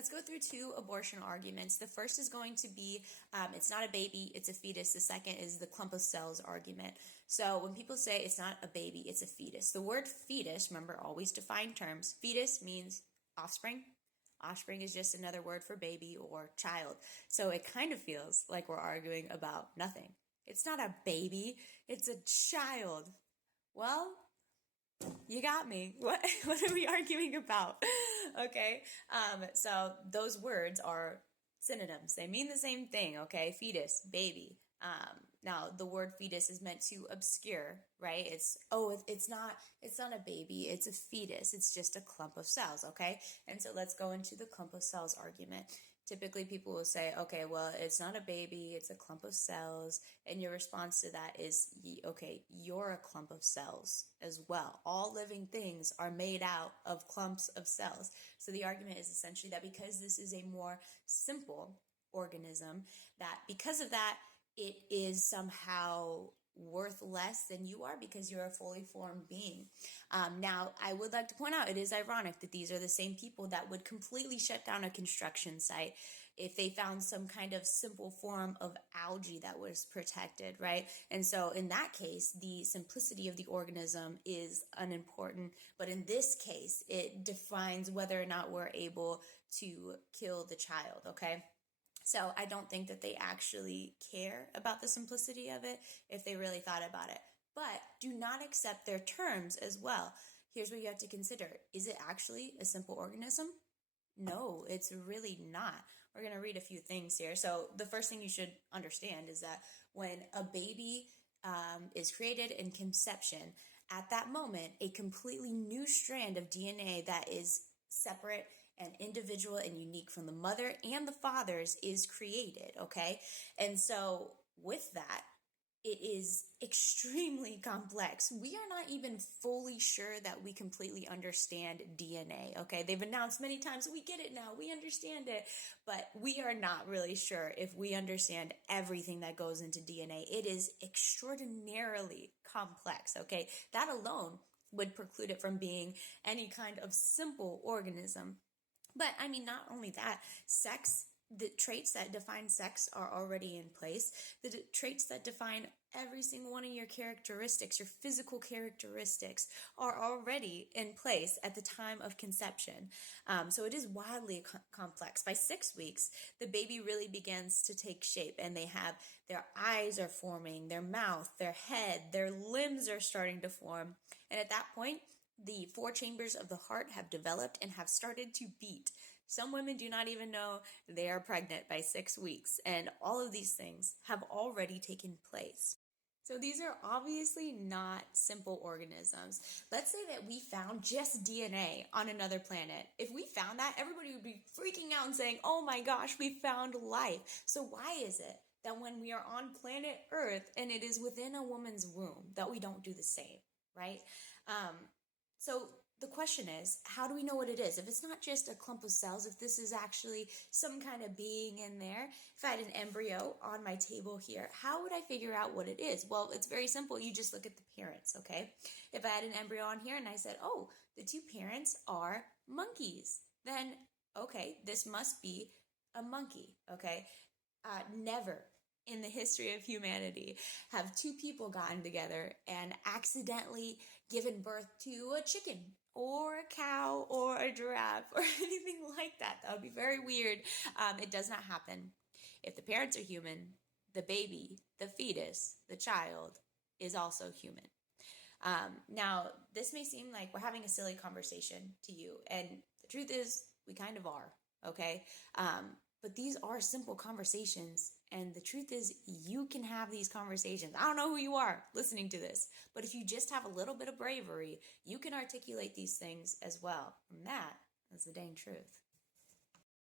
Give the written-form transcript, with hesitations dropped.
Let's go through two abortion arguments. The first is going to be it's not a baby, it's a fetus. The second is the clump of cells argument. So when people say it's not a baby, it's a fetus, the word fetus, remember, always define terms. Fetus means offspring. Offspring is just another word for baby or child. So it kind of feels like we're arguing about nothing. It's not a baby, it's a child. Well, you got me. What are we arguing about? Okay. So those words are synonyms. They mean the same thing. Okay. Fetus, baby. Now the word fetus is meant to obscure, right? It's not a baby. It's a fetus. It's just a clump of cells. Okay. And so let's go into the clump of cells argument. Typically people will say, okay, well, it's not a baby, it's a clump of cells. And your response to that is, okay, you're a clump of cells as well. All living things are made out of clumps of cells. So the argument is essentially that because this is a more simple organism, that because of that, it is somehow worth less than you are because you're a fully formed being. Now, I would like to point out, it is ironic that these are the same people that would completely shut down a construction site if they found some kind of simple form of algae that was protected, right? And so in that case, the simplicity of the organism is unimportant. But in this case, it defines whether or not we're able to kill the child, okay? So I don't think that they actually care about the simplicity of it if they really thought about it. But do not accept their terms as well. Here's what you have to consider. Is it actually a simple organism? No, it's really not. We're going to read a few things here. So the first thing you should understand is that when a baby is created in conception, at that moment, a completely new strand of DNA that is separate and individual and unique from the mother and the father's is created, okay? And so with that, it is extremely complex. We are not even fully sure that we completely understand DNA, okay? They've announced many times, we get it now, we understand it, but we are not really sure if we understand everything that goes into DNA. It is extraordinarily complex, okay? That alone would preclude it from being any kind of simple organism. But I mean, not only that, sex, the traits that define sex are already in place. The traits that define every single one of your characteristics, your physical characteristics, are already in place at the time of conception. So it is wildly complex. By 6 weeks, the baby really begins to take shape, and their eyes are forming, their mouth, their head, their limbs are starting to form. And at that point, the 4 chambers of the heart have developed and have started to beat. Some women do not even know they are pregnant by 6 weeks, and all of these things have already taken place. So these are obviously not simple organisms. Let's say that we found just DNA on another planet. If we found that, everybody would be freaking out and saying, oh my gosh, we found life. So why is it that when we are on planet Earth and it is within a woman's womb that we don't do the same, right? So the question is, how do we know what it is? If it's not just a clump of cells, if this is actually some kind of being in there, if I had an embryo on my table here, how would I figure out what it is? Well, it's very simple. You just look at the parents, okay? If I had an embryo on here and I said, oh, the 2 parents are monkeys, then, okay, this must be a monkey, okay? Never in the history of humanity have 2 people gotten together and accidentally given birth to a chicken or a cow or a giraffe or anything like that. That would be very weird. It does not happen. If the parents are human, the baby, the fetus, the child is also human. Now, this may seem like we're having a silly conversation to you, and the truth is we kind of are, okay? But these are simple conversations, and the truth is you can have these conversations. I don't know who you are listening to this, but if you just have a little bit of bravery, you can articulate these things as well. And that is the dang truth.